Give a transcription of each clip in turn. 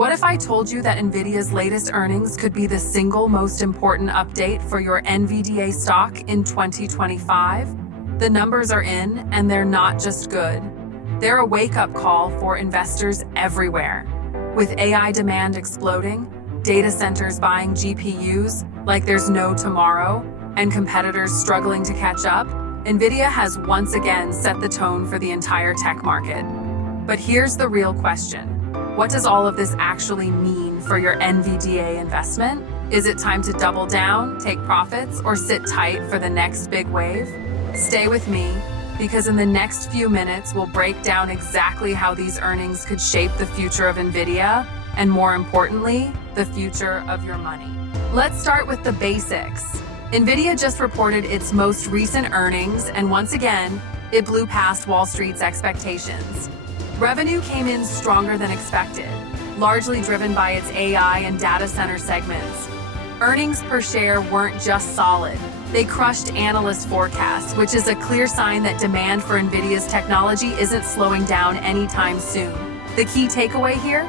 What if I told you that Nvidia's latest earnings could be the single most important update for your NVDA stock in 2025? The numbers are in, and they're not just good. They're a wake-up call for investors everywhere. With AI demand exploding, data centers buying GPUs like there's no tomorrow, and competitors struggling to catch up, Nvidia has once again set the tone for the entire tech market. But here's the real question. What does all of this actually mean for your NVDA investment? Is it time to double down, take profits, or sit tight for the next big wave? Stay with me, because in the next few minutes, we'll break down exactly how these earnings could shape the future of Nvidia, and more importantly, the future of your money. Let's start with the basics. Nvidia just reported its most recent earnings, and once again, it blew past Wall Street's expectations. Revenue came in stronger than expected, largely driven by its AI and data center segments. Earnings per share weren't just solid. They crushed analyst forecasts, which is a clear sign that demand for Nvidia's technology isn't slowing down anytime soon. The key takeaway here?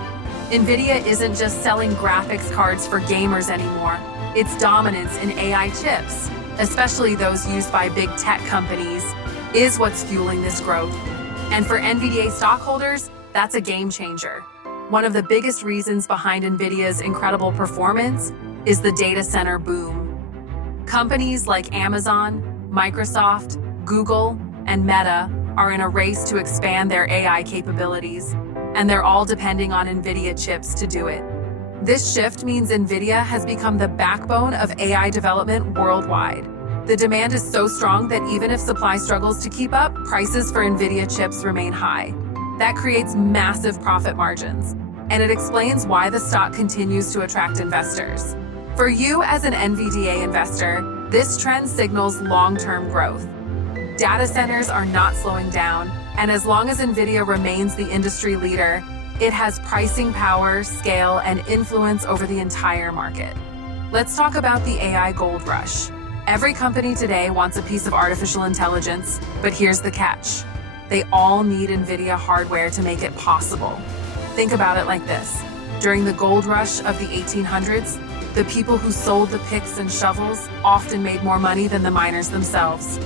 Nvidia isn't just selling graphics cards for gamers anymore. Its dominance in AI chips, especially those used by big tech companies, is what's fueling this growth. And for NVDA stockholders, that's a game changer. One of the biggest reasons behind Nvidia's incredible performance is the data center boom. Companies like Amazon, Microsoft, Google, and Meta are in a race to expand their AI capabilities, and they're all depending on Nvidia chips to do it. This shift means Nvidia has become the backbone of AI development worldwide. The demand is so strong that even if supply struggles to keep up, prices for Nvidia chips remain high. That creates massive profit margins, and it explains why the stock continues to attract investors. For you as an NVDA investor, this trend signals long-term growth. Data centers are not slowing down, and as long as Nvidia remains the industry leader, it has pricing power, scale, and influence over the entire market. Let's talk about the AI gold rush. Every company today wants a piece of artificial intelligence, but here's the catch. They all need Nvidia hardware to make it possible. Think about it like this. During the gold rush of the 1800s, the people who sold the picks and shovels often made more money than the miners themselves.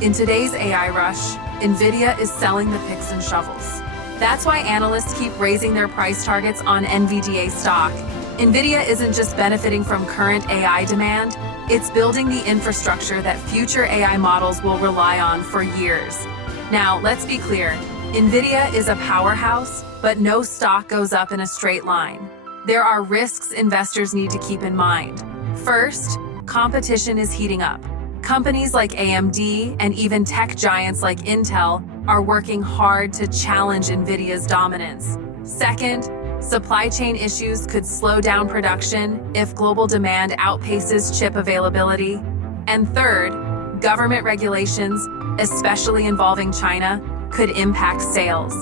In today's AI rush, Nvidia is selling the picks and shovels. That's why analysts keep raising their price targets on NVDA stock. Nvidia isn't just benefiting from current AI demand, it's building the infrastructure that future AI models will rely on for years. Now, let's be clear. Nvidia is a powerhouse, but no stock goes up in a straight line. There are risks investors need to keep in mind. First, competition is heating up. Companies like AMD and even tech giants like Intel are working hard to challenge Nvidia's dominance. Second, supply chain issues could slow down production if global demand outpaces chip availability. And third, government regulations, especially involving China, could impact sales.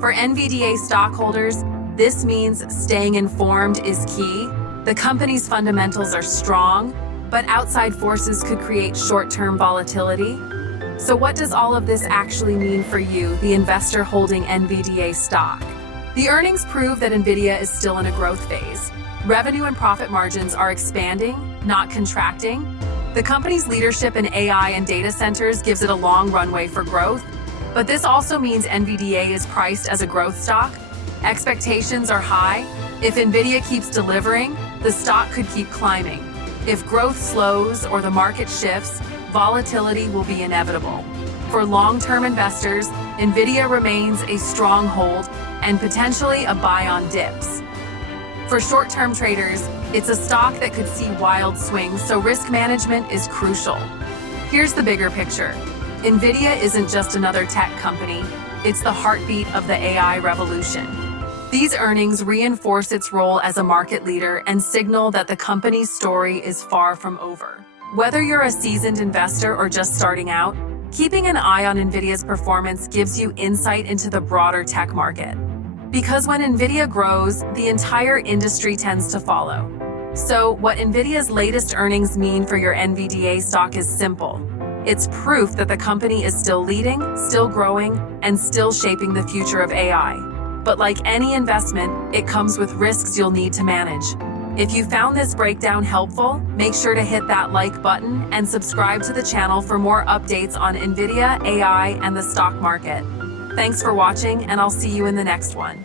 For NVDA stockholders, this means staying informed is key. The company's fundamentals are strong, but outside forces could create short-term volatility. So what does all of this actually mean for you, the investor holding NVDA stock? The earnings prove that Nvidia is still in a growth phase. Revenue and profit margins are expanding, not contracting. The company's leadership in AI and data centers gives it a long runway for growth, but this also means NVDA is priced as a growth stock. Expectations are high. If Nvidia keeps delivering, the stock could keep climbing. If growth slows or the market shifts, volatility will be inevitable. For long-term investors, Nvidia remains a strong hold and potentially a buy on dips. For short-term traders, it's a stock that could see wild swings, so risk management is crucial. Here's the bigger picture. Nvidia isn't just another tech company, it's the heartbeat of the AI revolution. These earnings reinforce its role as a market leader and signal that the company's story is far from over. Whether you're a seasoned investor or just starting out, keeping an eye on Nvidia's performance gives you insight into the broader tech market. Because when Nvidia grows, the entire industry tends to follow. So what Nvidia's latest earnings mean for your NVDA stock is simple. It's proof that the company is still leading, still growing, and still shaping the future of AI. But like any investment, it comes with risks you'll need to manage. If you found this breakdown helpful, make sure to hit that like button and subscribe to the channel for more updates on Nvidia, AI, and the stock market. Thanks for watching, and I'll see you in the next one.